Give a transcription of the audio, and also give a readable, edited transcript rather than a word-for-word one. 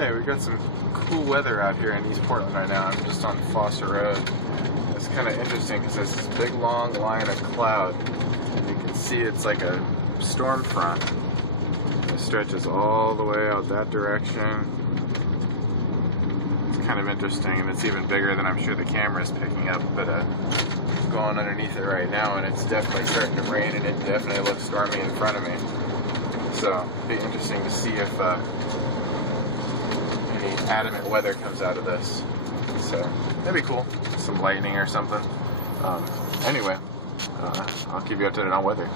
Okay, we got some cool weather out here in East Portland right now. I'm just on Foster Road. It's kind of interesting because there's this big long line of cloud, and you can see it's like a storm front. It stretches all the way out that direction. It's kind of interesting, and it's even bigger than I'm sure the camera's picking up, but I'm going underneath it right now, and it's definitely starting to rain, and it definitely looks stormy in front of me. So it'd be interesting to see if any adamant weather comes out of this. So that'd be cool. Some lightning or something. Anyway, I'll keep you updated on weather.